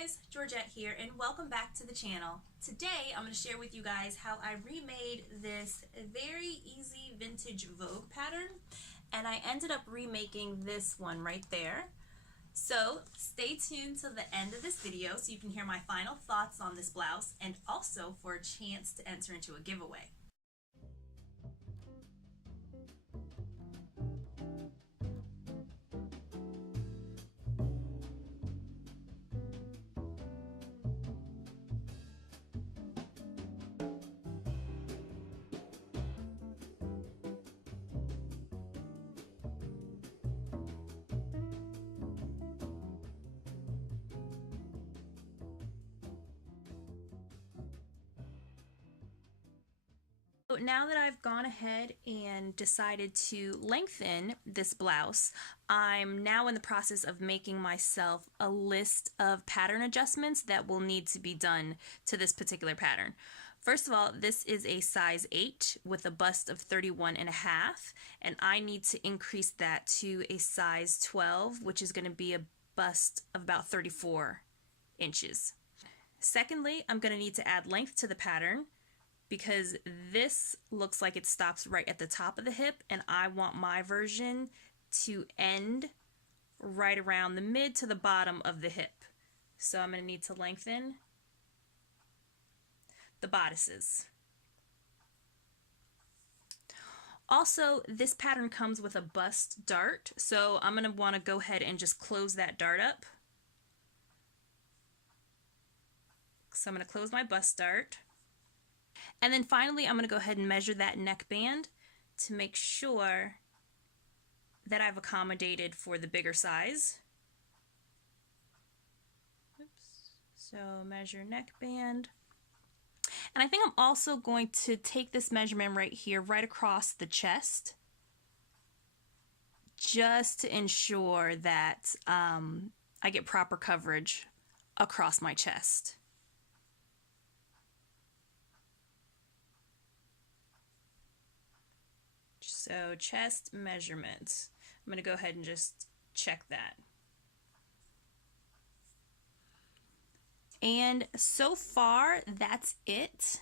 guys, Georgette here, and welcome back to the channel. Today I'm going to share with you guys how I remade this very easy vintage Vogue pattern, and I ended up remaking this one right there. So stay tuned till the end of this video so you can hear my final thoughts on this blouse and also for a chance to enter into a giveaway. So now that I've gone ahead and decided to lengthen this blouse, I'm now in the process of making myself a list of pattern adjustments that will need to be done to this particular pattern. First of all, this is a size 8 with a bust of 31.5, and I need to increase that to a size 12, which is going to be a bust of about 34 inches. Secondly, I'm going to need to add length to the pattern, because this looks like it stops right at the top of the hip, and I want my version to end right around the mid to the bottom of the hip. So I'm going to need to lengthen the bodices. Also, this pattern comes with a bust dart, so I'm going to want to go ahead and just close that dart up. So I'm going to close my bust dart. And then finally, I'm going to go ahead and measure that neckband to make sure that I've accommodated for the bigger size. Oops. So measure neckband. And I think I'm also going to take this measurement right here, right across the chest, just to ensure that I get proper coverage across my chest. So chest measurement, I'm going to go ahead and just check that. And so far, that's it.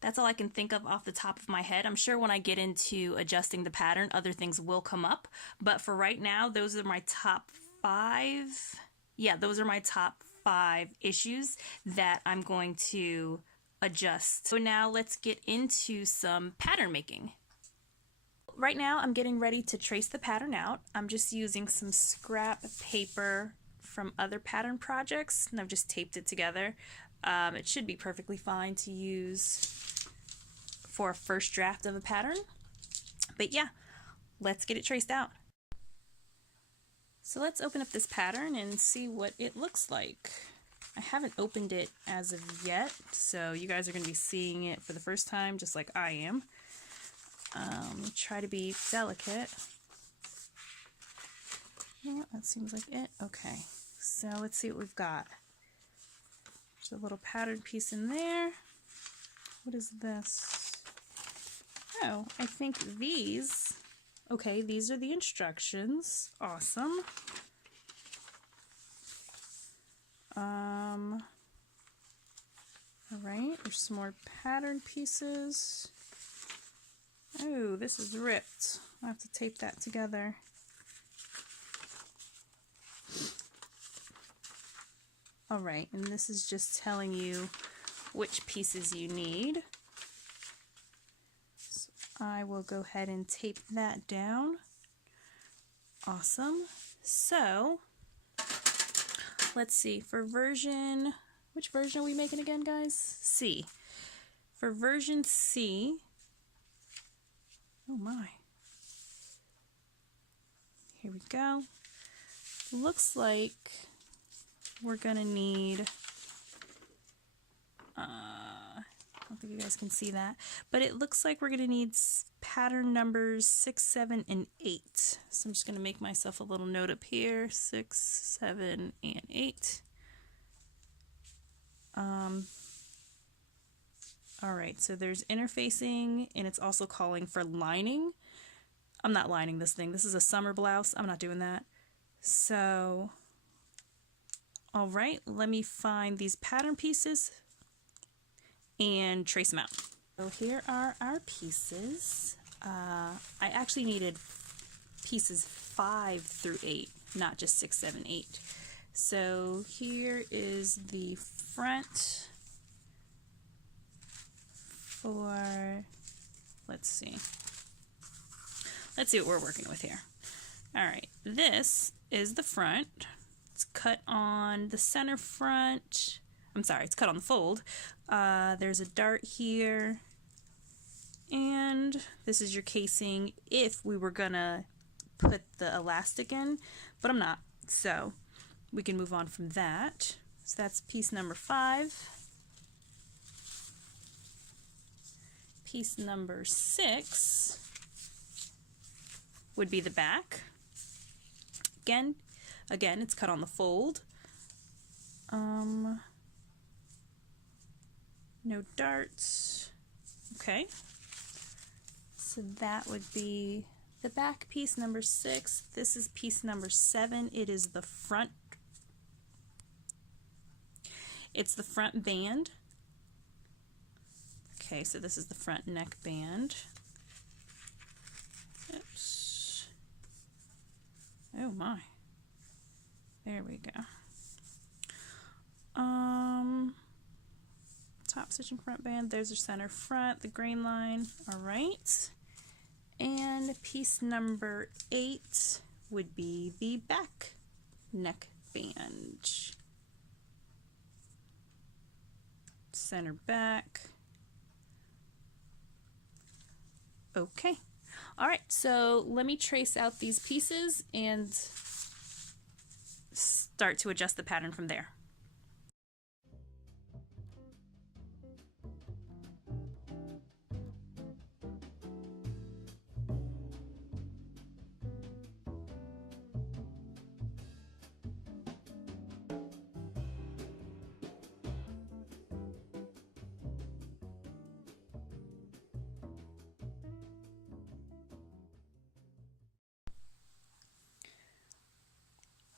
That's all I can think of off the top of my head. I'm sure when I get into adjusting the pattern, other things will come up. But for right now, those are my top 5. Yeah, those are my top 5 issues that I'm going to adjust. So now let's get into some pattern making. Right now I'm getting ready to trace the pattern out. I'm just using some scrap paper from other pattern projects, and I've just taped it together. It should be perfectly fine to use for a first draft of a pattern. But yeah, let's get it traced out. So let's open up this pattern and see what it looks like. I haven't opened it as of yet, so you guys are going to be seeing it for the first time just like I am. Try to be delicate. Yeah, that seems like it. Okay, so let's see what we've got. There's a little pattern piece in there. What is this? Oh, I think these. Okay, these are the instructions. Awesome. All right, there's some more pattern pieces. Oh, this is ripped. I have to tape that together. All right, and this is just telling you which pieces you need. So I will go ahead and tape that down. Awesome. So let's see, for version, which version are we making again, guys? C. For version C, oh my. Here we go. Looks like we're gonna need, I don't think you guys can see that, but it looks like we're gonna need pattern numbers 6, 7, and 8. So I'm just gonna make myself a little note up here, 6, 7, and 8. All right, so there's interfacing, and it's also calling for lining. I'm not lining this thing. This is a summer blouse. I'm not doing that. So All right, let me find these pattern pieces and trace them out. So here are our pieces. I actually needed pieces 5 through 8, not just 6, 7, 8. So here is the front for, let's see what we're working with here. All right, this is the front. It's cut on the center front. I'm sorry, it's cut on the fold. There's a dart here, and this is your casing if we were gonna put the elastic in, but I'm not, so we can move on from that. So that's piece number 5. Piece number 6 would be the back. Again, it's cut on the fold. No darts. Okay. So that would be the back piece number 6. This is piece number 7. It is the front. It's the front band. Okay, so this is the front neck band. Oops. Oh my. There we go. Top stitching front band. There's your center front, the grain line. All right. And piece number 8 would be the back neck band. Center back. Okay. All right, so let me trace out these pieces and start to adjust the pattern from there.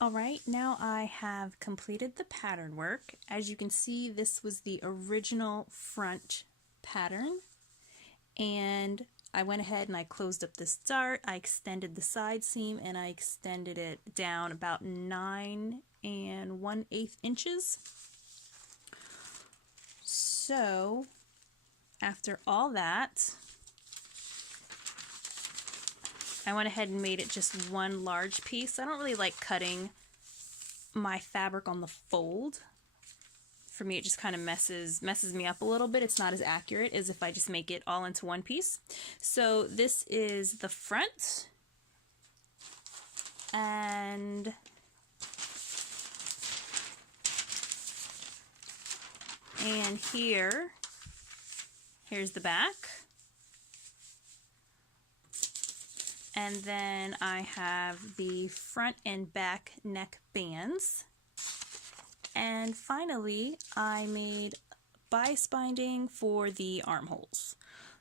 All right, now I have completed the pattern work. As you can see, this was the original front pattern, and I went ahead and I closed up this dart, I extended the side seam, and I extended it down about 9 1/8 inches. So after all that, I went ahead and made it just one large piece. I don't really like cutting my fabric on the fold. For me, it just kind of messes me up a little bit. It's not as accurate as if I just make it all into one piece. So this is the front, and here's the back. And then I have the front and back neck bands. And finally, I made bias binding for the armholes.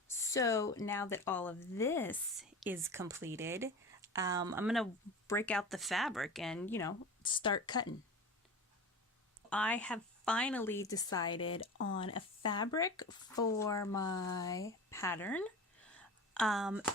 So now that all of this is completed, I'm gonna break out the fabric and, start cutting. I have finally decided on a fabric for my pattern.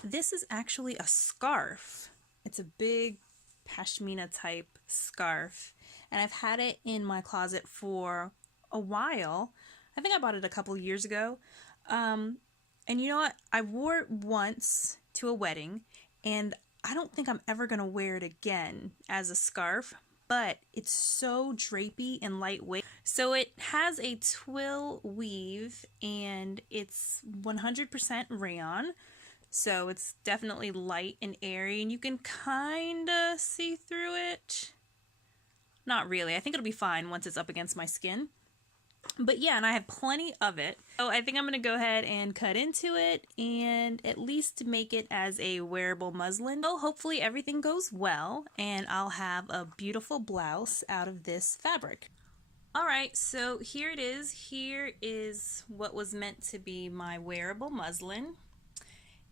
This is actually a scarf. It's a big pashmina type scarf, and I've had it in my closet for a while. I think I bought it a couple years ago. And you know what? I wore it once to a wedding, and I don't think I'm ever going to wear it again as a scarf, but it's so drapey and lightweight. So it has a twill weave, and it's 100% rayon. So it's definitely light and airy, and you can kind of see through it. Not really. I think it'll be fine once it's up against my skin. But yeah, and I have plenty of it. So I think I'm going to go ahead and cut into it and at least make it as a wearable muslin. So hopefully everything goes well, and I'll have a beautiful blouse out of this fabric. Alright, so here it is. Here is what was meant to be my wearable muslin.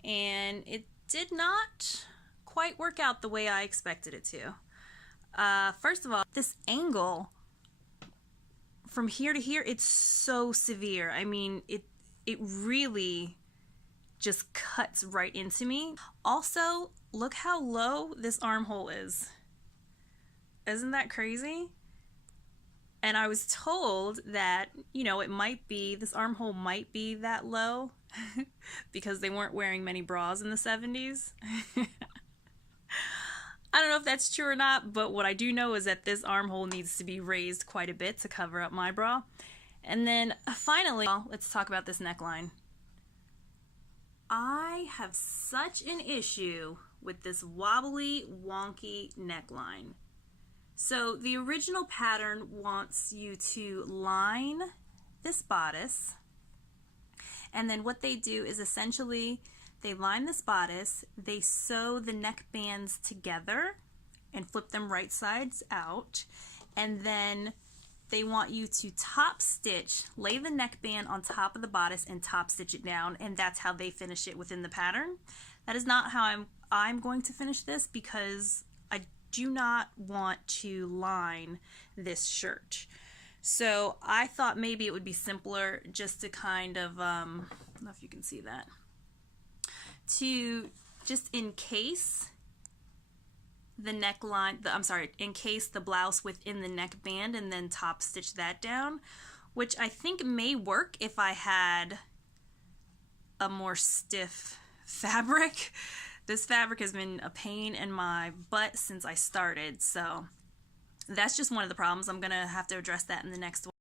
And it did not quite work out the way I expected it to. First of all, this angle from here to here, it's so severe. I mean, it really just cuts right into me. Also, look how low this armhole is. Isn't that crazy? And I was told that, you know, it might be, this armhole might be that low because they weren't wearing many bras in the 70s. I don't know if that's true or not, but what I do know is that this armhole needs to be raised quite a bit to cover up my bra. And then finally, let's talk about this neckline. I have such an issue with this wobbly, wonky neckline. So the original pattern wants you to line this bodice, and then what they do is essentially they line this bodice, they sew the neck bands together and flip them right sides out, and then they want you to top stitch, lay the neckband on top of the bodice and top stitch it down, and that's how they finish it within the pattern. That is not how I'm going to finish this because I do not want to line this shirt. So I thought maybe it would be simpler just to kind of, I don't know if you can see that, to just encase the neckline, encase the blouse within the neckband and then top stitch that down, which I think may work if I had a more stiff fabric. This fabric has been a pain in my butt since I started, so that's just one of the problems. I'm gonna have to address that in the next one.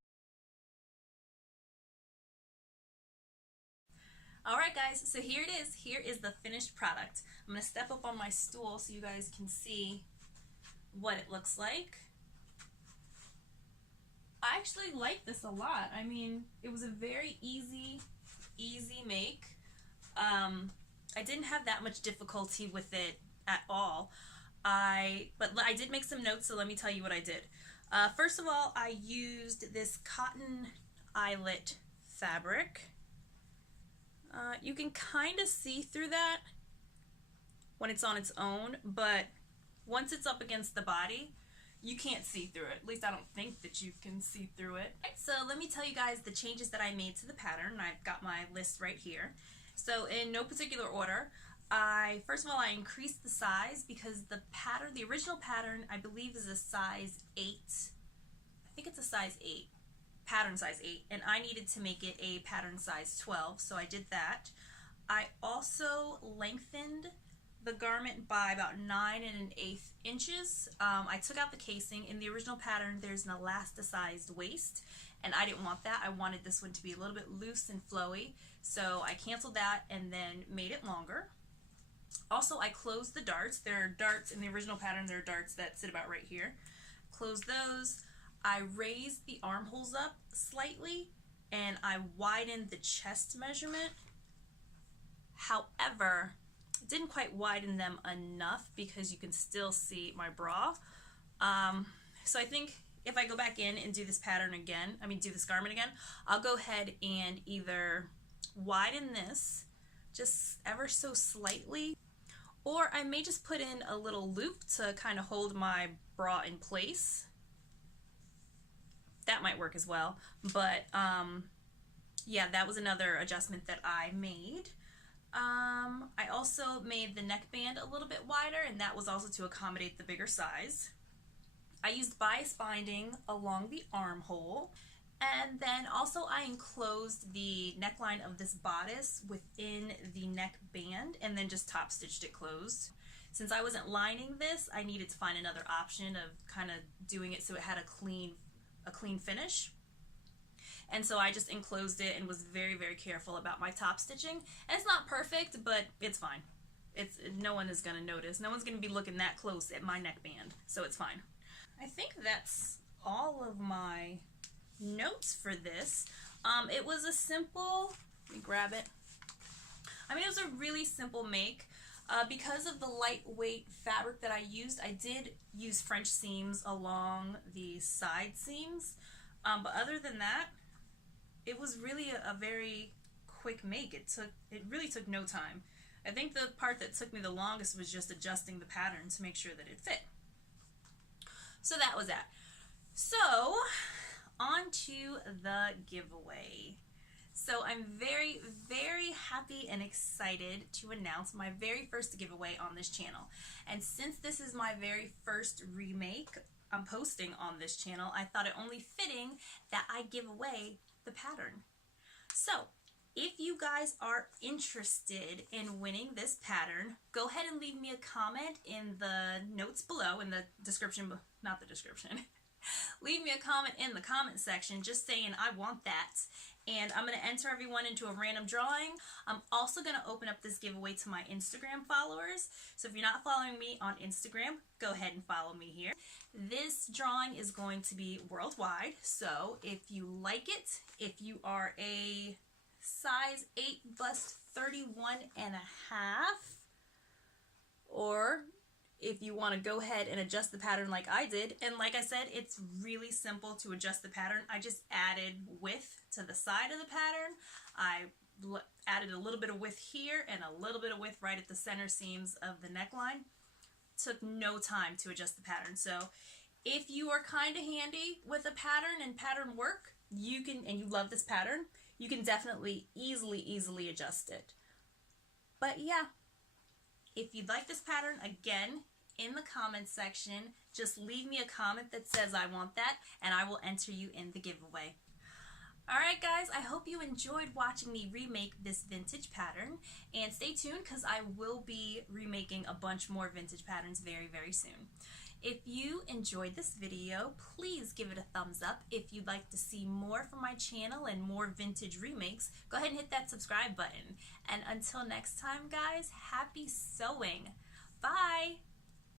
Alright guys, so here it is. Here is the finished product. I'm gonna step up on my stool so you guys can see what it looks like. I actually like this a lot. I mean, it was a very easy make. I didn't have that much difficulty with it at all. But I did make some notes, so let me tell you what I did. First of all, I used this cotton eyelet fabric. You can kind of see through that when it's on its own, but once it's up against the body, you can't see through it. At least I don't think that you can see through it. So let me tell you guys the changes that I made to the pattern. I've got my list right here. So in no particular order, first of all, I increased the size because the pattern, the original pattern, I believe is a size 8. I think it's a size 8, pattern size 8, and I needed to make it a pattern size 12, so I did that. I also lengthened the garment by about 9 1/8 inches. I took out the casing. In the original pattern, there's an elasticized waist, and I didn't want that. I wanted this one to be a little bit loose and flowy, so I canceled that and then made it longer. Also, I closed the darts. There are darts in the original pattern. There are darts that sit about right here. Closed those. I raised the armholes up slightly, and I widened the chest measurement. However, didn't quite widen them enough because you can still see my bra. So I think if I go back in and do this pattern again, do this garment again, I'll go ahead and either widen this just ever so slightly, or I may just put in a little loop to kind of hold my bra in place. That might work as well, but yeah, that was another adjustment that I made. I also made the neckband a little bit wider, and that was also to accommodate the bigger size. I used bias binding along the armhole, and then also I enclosed the neckline of this bodice within the neckband and then just top stitched it closed. Since I wasn't lining this, I needed to find another option of kind of doing it so it had a clean finish. And so I just enclosed it and was very, very careful about my top stitching. And it's not perfect, but it's fine. No one is going to notice. No one's going to be looking that close at my neckband, so it's fine. I think that's all of my notes for this. It was a simple, let me grab it. It was a really simple make. Because of the lightweight fabric that I used, I did use French seams along the side seams. But other than that, it was really a very quick make. It really took no time. I think the part that took me the longest was just adjusting the pattern to make sure that it fit. So that was that. So on to the giveaway. So I'm very, very happy and excited to announce my very first giveaway on this channel. And since this is my very first remake I'm posting on this channel, I thought it only fitting that I give away the pattern. So if you guys are interested in winning this pattern, go ahead and leave me a comment in the notes below, in the description, not the description. Leave me a comment in the comment section just saying I want that, and I'm going to enter everyone into a random drawing. I'm also going to open up this giveaway to my Instagram followers, so if you're not following me on Instagram, go ahead and follow me here. This drawing is going to be worldwide, so if you like it, if you are a size 8 bust 31 and a half, or if you want to go ahead and adjust the pattern like I did, and like I said, it's really simple to adjust the pattern. I just added width to the side of the pattern. I added a little bit of width here and a little bit of width right at the center seams of the neckline. Took no time to adjust the pattern. So if you are kind of handy with a pattern and pattern work, you can, and you love this pattern, you can definitely easily adjust it. But yeah, if you'd like this pattern, again, in the comments section, just leave me a comment that says I want that, and I will enter you in the giveaway. Alright guys, I hope you enjoyed watching me remake this vintage pattern, and stay tuned because I will be remaking a bunch more vintage patterns very, very soon. If you enjoyed this video, please give it a thumbs up. If you'd like to see more from my channel and more vintage remakes, go ahead and hit that subscribe button. And until next time guys, happy sewing! Bye!